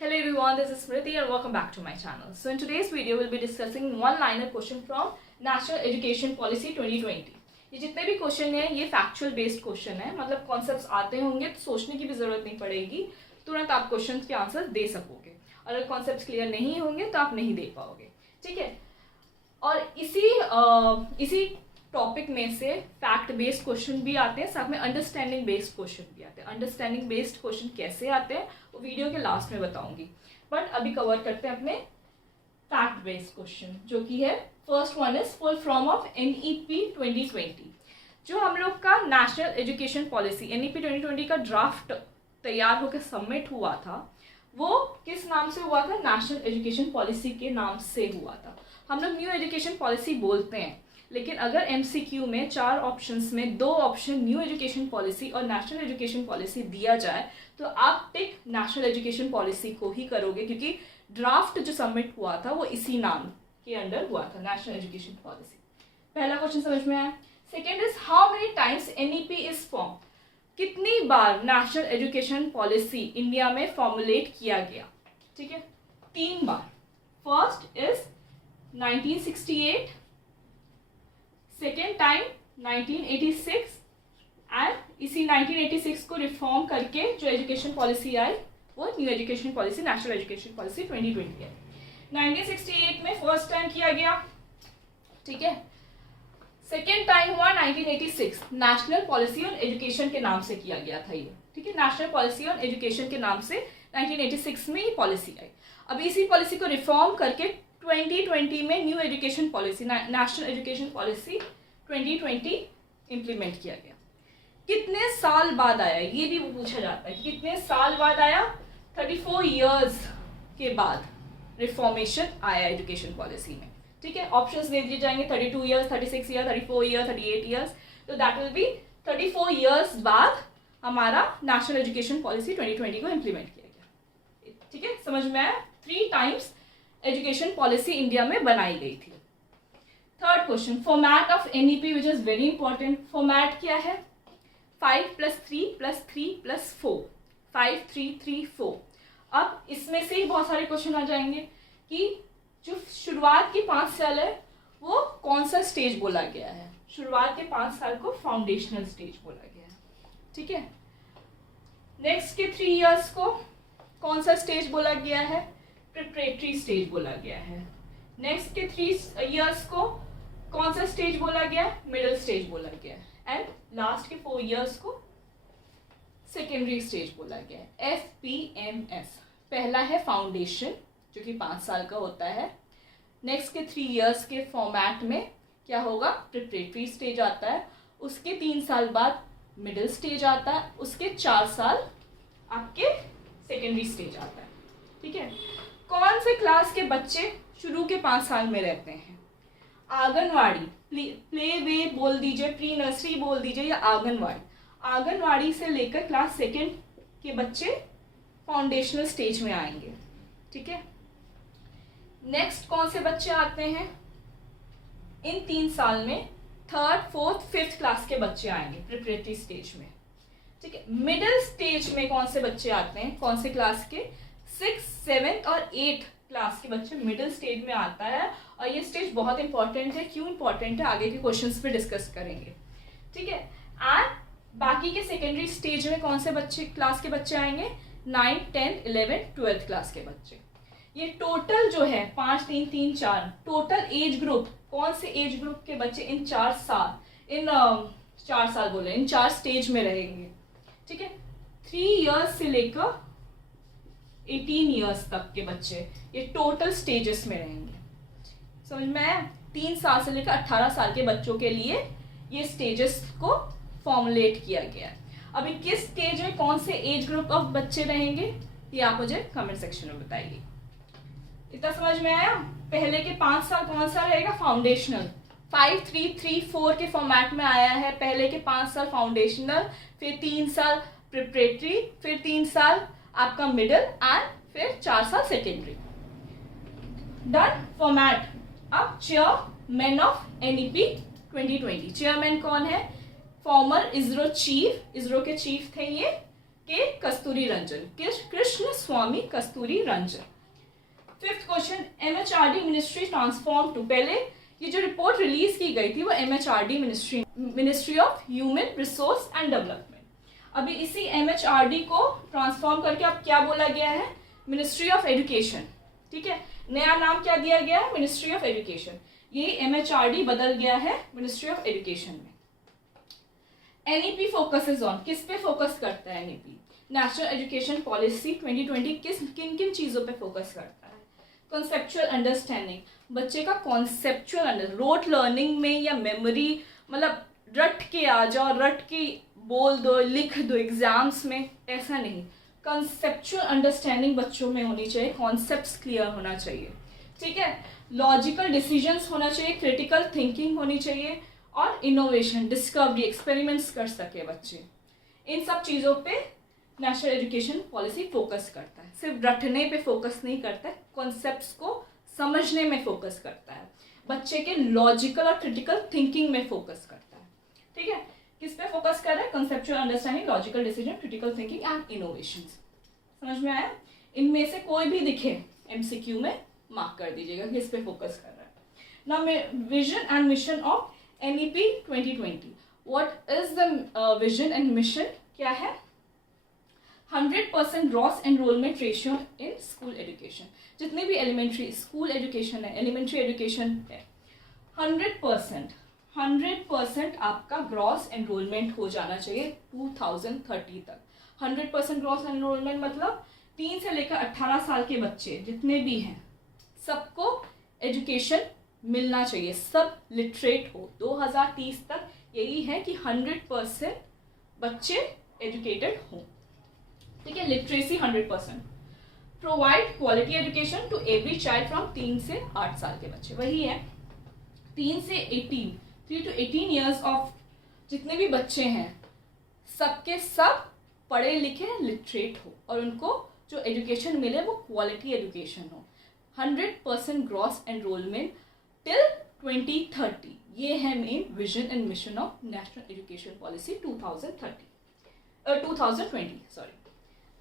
Hello everyone, this is Smriti and welcome back to my channel. So in today's video, we'll be discussing one-liner question from National Education Policy 2020. ये जितने भी question हैं ये factual based question है, मतलब concepts आते होंगे तो सोचने की भी जरूरत नहीं पड़ेगी, तुरंत आप क्वेश्चन के आंसर दे सकोगे। और अगर कॉन्सेप्ट्स क्लियर नहीं होंगे तो आप नहीं दे पाओगे, ठीक है। और इसी टॉपिक में से फैक्ट बेस्ड क्वेश्चन भी आते हैं, साथ में अंडरस्टैंडिंग बेस्ड क्वेश्चन भी आते हैं। अंडरस्टैंडिंग बेस्ड क्वेश्चन कैसे आते हैं वो वीडियो के लास्ट में बताऊंगी, बट अभी कवर करते हैं अपने फैक्ट बेस्ड क्वेश्चन, जो कि है first one is full form of NEP 2020। जो हम लोग का नेशनल एजुकेशन पॉलिसी NEP 2020 का ड्राफ्ट तैयार होकर सबमिट हुआ था, वो किस नाम से हुआ था? नेशनल एजुकेशन पॉलिसी के नाम से हुआ था। हम लोग न्यू एजुकेशन पॉलिसी बोलते हैं, लेकिन अगर MCQ में 4 ऑप्शंस में 2 ऑप्शन न्यू एजुकेशन पॉलिसी और नेशनल एजुकेशन पॉलिसी दिया जाए तो आप टिक नेशनल एजुकेशन पॉलिसी को ही करोगे, क्योंकि ड्राफ्ट जो सबमिट हुआ था वो इसी नाम के अंडर हुआ था, नेशनल एजुकेशन पॉलिसी। पहला क्वेश्चन समझ में आया। Second is how many times NEP is form. कितनी बार नेशनल एजुकेशन पॉलिसी इंडिया में फॉर्मुलेट किया गया? ठीक है, 3 बार। First is 1968, second time 1986, and इसी 1986 को रिफॉर्म करके जो एजुकेशन पॉलिसी आई वो new education policy, national education policy 2020 है। 1968 में फर्स्ट टाइम किया गया, ठीक है। सेकेंड टाइम हुआ 1986, नेशनल पॉलिसी ऑन एजुकेशन के नाम से किया गया था ये, ठीक है। नेशनल पॉलिसी ऑन एजुकेशन के नाम से 1986 में ये पॉलिसी आई। अब इसी पॉलिसी को रिफॉर्म करके 2020 में new education policy, national education policy 2020 implement किया गया। कितने साल बाद आया ये भी पूछा जाता है, कितने साल बाद आया? 34 इयर्स के बाद रिफॉर्मेशन आया एजुकेशन पॉलिसी में, ठीक है। ऑप्शंस दे दिए जाएंगे 32 इयर्स, 36 ईयर, 34 ईयर, 38 इयर्स, तो दैट विल बी 34 इयर्स बाद हमारा नेशनल एजुकेशन पॉलिसी 2020 को इम्प्लीमेंट किया गया, ठीक है। समझ में आया? 3 टाइम्स एजुकेशन पॉलिसी इंडिया में बनाई गई थी। Third question, format of NEP which is very important. Format क्या है? 5 + 3 + 3 + 4, 5 3 3 4। अब इसमें से ही बहुत सारे क्वेश्चन आ जाएंगे कि जो शुरुआत के 5 साल है वो कौन सा स्टेज बोला गया है? शुरुआत के 5 साल को फाउंडेशनल स्टेज बोला गया है, ठीक है। नेक्स्ट के 3 इयर्स को कौन सा स्टेज बोला गया है? प्रिपरेटरी स्टेज बोला गया है। नेक्स्ट के 3 इयर्स को कौन सा स्टेज बोला गया है? मिडिल स्टेज बोला गया है। एंड लास्ट के 4 इयर्स को सेकेंडरी स्टेज बोला गया है, FPMS। पहला है फाउंडेशन जो कि 5 साल का होता है। नेक्स्ट के 3 इयर्स के फॉर्मेट में क्या होगा? प्रिपरेटरी स्टेज आता है, उसके 3 साल बाद मिडिल स्टेज आता है, उसके 4 साल आपके सेकेंडरी स्टेज आता है, ठीक है। कौन से क्लास के बच्चे शुरू के 5 साल में रहते हैं? आंगनवाड़ी, प्ले वे बोल दीजिए, प्री नर्सरी बोल दीजिए, या आंगनवाड़ी। आंगनवाड़ी से लेकर क्लास 2 के बच्चे फाउंडेशनल स्टेज में आएंगे, ठीक है। नेक्स्ट कौन से बच्चे आते हैं? इन 3 साल में 3rd, 4th, 5th क्लास के बच्चे आएंगे प्रिपरेटरी स्टेज में, ठीक है। मिडिल स्टेज में कौन से बच्चे आते हैं? कौन से क्लास के? 6th, 7th और 8th क्लास के बच्चे मिडिल स्टेज में आता है। और ये स्टेज बहुत इंपॉर्टेंट है। क्यों इंपॉर्टेंट है आगे के क्वेश्चंस पे डिस्कस करेंगे, ठीक है। एंड बाकी के सेकेंडरी स्टेज में कौन से बच्चे क्लास के बच्चे आएंगे? 9, 10, 11, 12 क्लास के बच्चे। ये टोटल जो है 5 3 3 4 टोटल एज ग्रुप, कौन से एज ग्रुप के बच्चे इन 4 साल बोले इन 4 स्टेज में रहेंगे, ठीक है। 3 इयर्स से लेकर 18 इयर्स तक के बच्चे ये टोटल स्टेजेस में रहेंगे, समझ में आया? 3 साल से लेकर 18 साल के बच्चों के लिए ये स्टेजेस को फॉर्मुलेट किया गया है। अभी किस स्टेज में कौन से एज ग्रुप ऑफ बच्चे रहेंगे ये आप मुझे कमेंट सेक्शन में बताइए। इतना समझ में आया? पहले के 5 साल कौन सा रहेगा? फाउंडेशनल। 5 3 3 4 के फॉर्मेट में आया है। पहले के 5 साल फाउंडेशनल, फिर 3 साल प्रिपरेटरी, फिर 3 साल आपका मिडिल, एंड फिर 4 साल सेकेंडरी। Done format. अब चेयरमैन ऑफ NEP 2020। चेयरमैन कौन है? फॉर्मर इसरो चीफ, इसरो के चीफ थे ये के Kasturi Rangan, Krishna Krishnaswamy Kasturi Rangan. Fifth question, MHRD ministry transform to, पहले ये जो रिपोर्ट रिलीज की गई थी वो MHRD ministry of human resource and development, अभी इसी MHRD को ट्रांसफॉर्म करके अब क्या बोला गया है, मिनिस्ट्री ऑफ एजुकेशन। ठीक है, नया नाम क्या दिया गया है, मिनिस्ट्री ऑफ एजुकेशन। ये MHRD बदल गया है मिनिस्ट्री ऑफ एजुकेशन में। NEP फोकसेस ऑन, किस पे फोकस करता है NEP, नेशनल एजुकेशन पॉलिसी 2020 किन किन चीज़ों पे फोकस करता है। कॉन्सेप्चुअल अंडरस्टैंडिंग, बच्चे का कॉन्सेप्चुअल रोट लर्निंग में या मेमोरी, मतलब रट के आ जाओ, रट के बोल दो, लिख दो एग्जाम्स में, ऐसा नहीं। कॉन्सेप्चुअल अंडरस्टैंडिंग बच्चों में होनी चाहिए, कॉन्सेप्ट्स क्लियर होना चाहिए। ठीक है, लॉजिकल डिसीजंस होना चाहिए, क्रिटिकल थिंकिंग होनी चाहिए, और इनोवेशन, डिस्कवरी, एक्सपेरिमेंट्स कर सके बच्चे। इन सब चीज़ों पे नेशनल एजुकेशन पॉलिसी फोकस करता है, सिर्फ रटने पे फोकस नहीं करता है, कॉन्सेप्ट्स को समझने में फोकस करता है, बच्चे के लॉजिकल और क्रिटिकल थिंकिंग में फोकस करता है। ठीक है, किस पे फोकस कर रहा है, conceptual understanding, logical decision, critical thinking and innovations. समझ में आया, इनमें से कोई भी दिखे MCQ में मार्क कर दीजिएगा किस पे फोकस कर रहा है। Now vision and mission of NEP 2020, what is the vision and mission, क्या है, 100% gross enrolment ratio in school education, जितने भी एलिमेंट्री स्कूल एजुकेशन है, एलिमेंट्री एजुकेशन है, 100% आपका ग्रॉस एनरोलमेंट हो जाना चाहिए 2030 तक। 100% ग्रॉस एनरोलमेंट मतलब 3 से लेकर 18 साल के बच्चे जितने भी हैं सबको एजुकेशन मिलना चाहिए, सब लिटरेट हो। 2030 तक यही है कि 100% बच्चे एजुकेटेड हों। ठीक है, literacy 100%। Provide quality education to every child from 3 से 8 साल के बच्चे, वही है 3 से 18, 3 to 18 ईयर्स ऑफ जितने भी बच्चे हैं सबके सब पढ़े लिखे लिटरेट हो और उनको जो एजुकेशन मिले वो क्वालिटी एजुकेशन हो। 100% ग्रॉस एनरोलमेंट टिल 2030, ये है main vision and mission of national education policy 2020 sorry.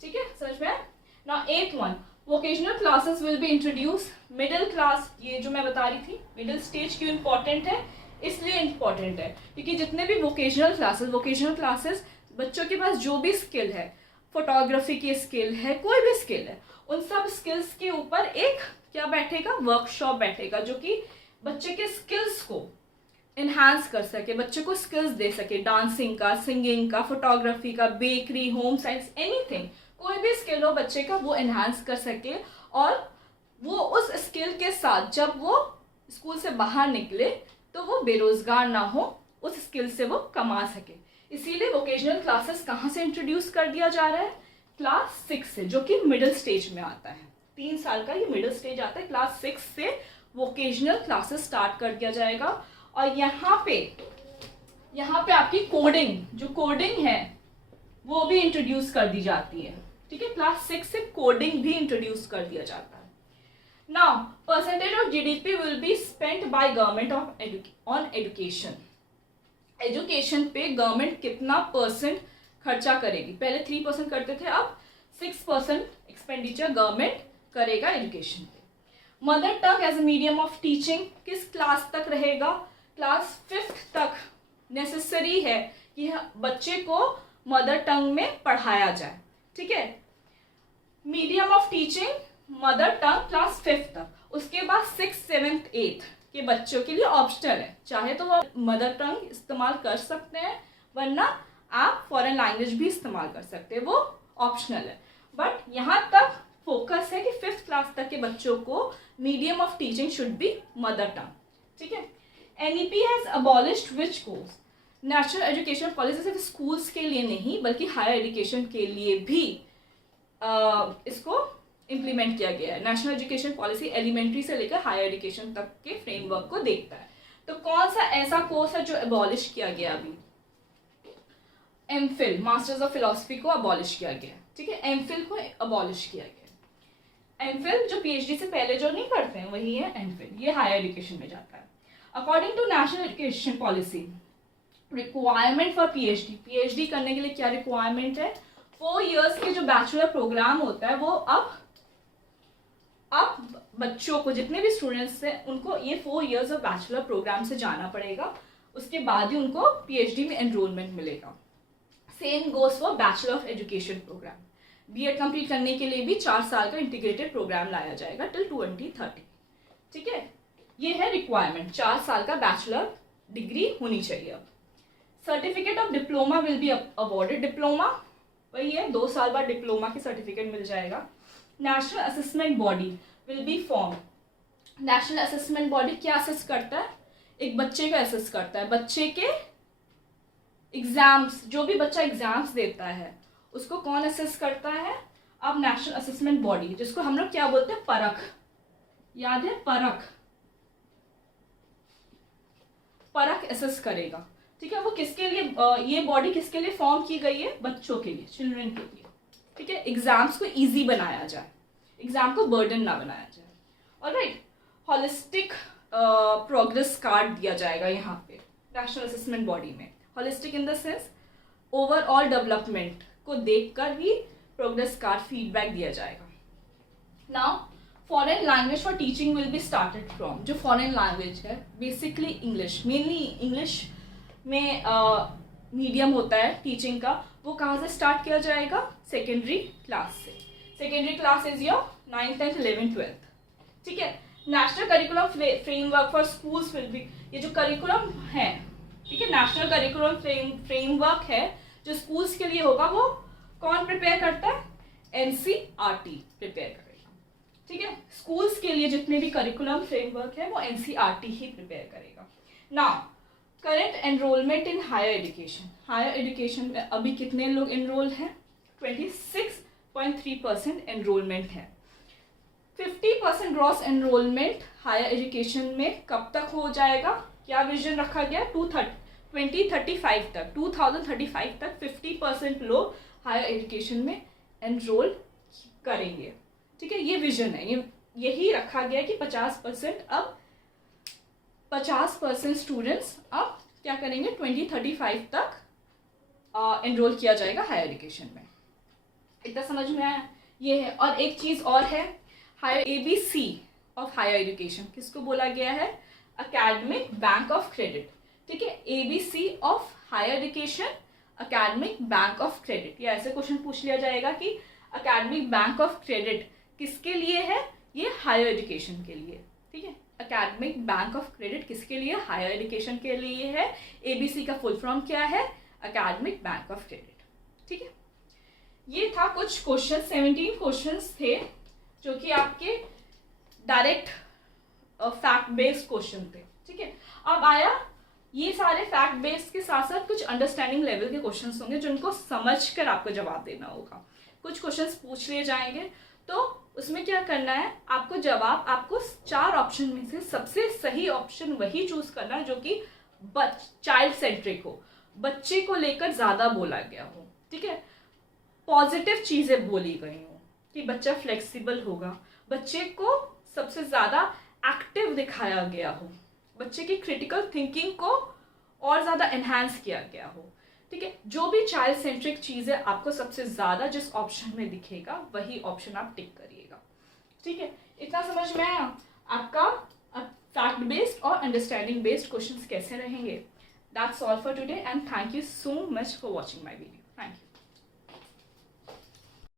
ठीक है, समझ में। Now 8th one, vocational classes will be introduce, middle class, ये जो मैं बता रही थी मिडिल स्टेज क्यों इंपॉर्टेंट है, इसलिए इंपॉर्टेंट है क्योंकि जितने भी वोकेशनल क्लासेस बच्चों के पास जो भी स्किल है, फोटोग्राफी की स्किल है, कोई भी स्किल है, उन सब स्किल्स के ऊपर एक क्या बैठेगा, वर्कशॉप बैठेगा जो कि बच्चे के स्किल्स को इन्हांस कर सके, बच्चे को स्किल्स दे सके, डांसिंग का, सिंगिंग का, फोटोग्राफी का, बेकरी, होम साइंस, एनीथिंग, कोई भी स्किल हो बच्चे का वो इन्हांस कर सके और वो उस स्किल के साथ जब वो स्कूल से बाहर निकले तो वो बेरोजगार ना हो, उस स्किल से वो कमा सके। इसीलिए वोकेशनल क्लासेस कहाँ से इंट्रोड्यूस कर दिया जा रहा है, क्लास 6 से, जो कि मिडिल स्टेज में आता है। 3 साल का ये मिडिल स्टेज आता है, क्लास 6 से वोकेशनल क्लासेस स्टार्ट कर दिया जाएगा। और यहाँ पे आपकी कोडिंग, जो कोडिंग है वो भी इंट्रोड्यूस कर दी जाती है। ठीक है, क्लास 6 से कोडिंग भी इंट्रोड्यूस कर दिया जाता है। Now percentage of GDP will be spent by government on education, education पे गवर्नमेंट कितना परसेंट खर्चा करेगी, पहले 3% करते थे, अब 6% एक्सपेंडिचर गवर्नमेंट करेगा एजुकेशन पे। Mother tongue as a medium of teaching किस क्लास तक रहेगा, क्लास 5th तक नेसेसरी है कि बच्चे को मदर टंग में पढ़ाया जाए। ठीक है, medium of teaching mother tongue class 5th तक, उसके बाद 6th 7th 8th के बच्चों के लिए ऑप्शनल है, चाहे तो वो मदर टंग इस्तेमाल कर सकते हैं वरना आप फॉरेन लैंग्वेज भी इस्तेमाल कर सकते हैं, वो ऑप्शनल है। बट यहाँ तक फोकस है कि 5th क्लास तक के बच्चों को medium of teaching should be mother tongue. ठीक है, NEP has abolished which course, national education policy सिर्फ स्कूल्स के लिए नहीं बल्कि हायर एजुकेशन के लिए भी इसको इम्प्लीमेंट किया गया है। नेशनल एजुकेशन पॉलिसी एलिमेंट्री से लेकर हायर एजुकेशन तक के फ्रेमवर्क को देखता है। तो कौन सा ऐसा कोर्स है जो अबॉलिश किया गया अभी, MPhil, मास्टर्स ऑफ फिलोसफी को अबॉलिश किया गया। ठीक है, MPhil को अबॉलिश किया गया। MPhil जो PhD से पहले जो नहीं करते हैं वही है MPhil, ये हायर एजुकेशन में जाता है। According to national education policy, requirement for PhD करने के लिए क्या रिक्वायरमेंट है, 4 years के जो बैचलर प्रोग्राम होता है वो अब बच्चों को, जितने भी स्टूडेंट्स हैं उनको ये 4 years ऑफ बैचलर प्रोग्राम से जाना पड़ेगा, उसके बाद ही उनको PhD में एनरोलमेंट मिलेगा। Same goes for bachelor of education programme. BEd complete करने के लिए भी 4 साल का इंटीग्रेटेड प्रोग्राम लाया जाएगा टिल 2030। ठीक है, ये है रिक्वायरमेंट, 4 साल का बैचलर डिग्री होनी चाहिए। अब certificate of diploma will be awarded. Diploma वही है, 2 साल बाद डिप्लोमा की सर्टिफिकेट मिल जाएगा। National assessment body will be form. National assessment body क्या असेस करता है? एक बच्चे का असेस करता है, बच्चे के एग्जाम्स, जो भी बच्चा एग्जाम्स देता है उसको कौन असेस करता है? अब नेशनल असेसमेंट बॉडी, जिसको हम लोग क्या बोलते हैं? परख। याद है? परख असेस करेगा। ठीक है, वो किसके लिए, ये बॉडी किसके लिए फॉर्म की गई है? बच्चों के लिए, चिल्ड्रन के लिए। ठीक है, एग्जाम्स को इजी बनाया जाए, एग्जाम को बर्डन ना बनाया जाए। ऑलराइट, हॉलिस्टिक प्रोग्रेस कार्ड दिया जाएगा यहाँ पे नेशनल असेसमेंट बॉडी में। Holistic in the sense overall development को देखकर ही प्रोग्रेस कार्ड फीडबैक दिया जाएगा। Now foreign language for teaching will be started from. जो फॉरेन लैंग्वेज है बेसिकली इंग्लिश, मेनली इंग्लिश में मीडियम होता है टीचिंग का, वो कहाँ से स्टार्ट किया जाएगा? सेकेंडरी क्लास से। Secondary class is your 9th, 10th, 11th, 12th। ठीक है, national curriculum framework for schools will be, ये जो करिकुलम है, ठीक है, नेशनल करिकुलम फ्रेमवर्क है जो स्कूल्स के लिए होगा, वो कौन प्रिपेयर करता है? NCERT प्रिपेयर करेगा। ठीक है, स्कूल्स के लिए जितने भी करिकुलम फ्रेमवर्क है वो NCERT ही प्रिपेयर करेगा। Now current enrolment in higher education. Higher education में अभी कितने लोग एनरोल हैं? 26.3% एनरोलमेंट है। 50% ग्रॉस एनरोलमेंट हायर एजुकेशन में कब तक हो जाएगा? क्या विजन रखा गया? 2035 तक, 2035 तक 50% लोग हायर एजुकेशन में एनरोल करेंगे। ठीक है, ये विजन है, यही रखा गया कि 50% स्टूडेंट्स अब क्या करेंगे? 2035 तक एनरोल किया जाएगा हायर एजुकेशन में। इतना समझ में आया? ये है। और एक चीज़ और है, higher ABC of higher education किसको बोला गया है? Academic bank of credit. ठीक है, ABC of higher education, academic bank of credit. या ऐसे क्वेश्चन पूछ लिया जाएगा कि एकेडमिक बैंक ऑफ क्रेडिट किसके लिए है? ये हायर एजुकेशन के लिए। ठीक है, एकेडमिक बैंक ऑफ क्रेडिट किसके लिए? हायर एजुकेशन के लिए है। ABC का फुल फॉर्म क्या है? Academic bank of credit. ठीक है, ये था कुछ क्वेश्चन, 17 क्वेश्चंस थे जो कि आपके डायरेक्ट फैक्ट बेस्ड क्वेश्चन थे। ठीक है, अब आया ये सारे फैक्ट बेस्ड के साथ साथ कुछ अंडरस्टैंडिंग लेवल के क्वेश्चंस होंगे जिनको समझकर आपको जवाब देना होगा। कुछ क्वेश्चंस पूछ लिए जाएंगे तो उसमें क्या करना है? आपको जवाब, आपको 4 ऑप्शन में से सबसे सही ऑप्शन वही चूज करना है जो कि चाइल्ड सेंट्रिक हो, बच्चे को लेकर ज़्यादा बोला गया हो। ठीक है, पॉजिटिव चीज़ें बोली गई हो कि बच्चा फ्लेक्सिबल होगा, बच्चे को सबसे ज़्यादा एक्टिव दिखाया गया हो, बच्चे की क्रिटिकल थिंकिंग को और ज़्यादा एनहांस किया गया हो। ठीक है, जो भी चाइल्ड सेंट्रिक चीज़ है आपको सबसे ज़्यादा जिस ऑप्शन में दिखेगा वही ऑप्शन आप टिक करिएगा। ठीक है, इतना समझ में आया? आपका फैक्ट बेस्ड और अंडरस्टैंडिंग बेस्ड क्वेश्चंस कैसे रहेंगे। That's all for today and thank you so much for watching my video. Thank you.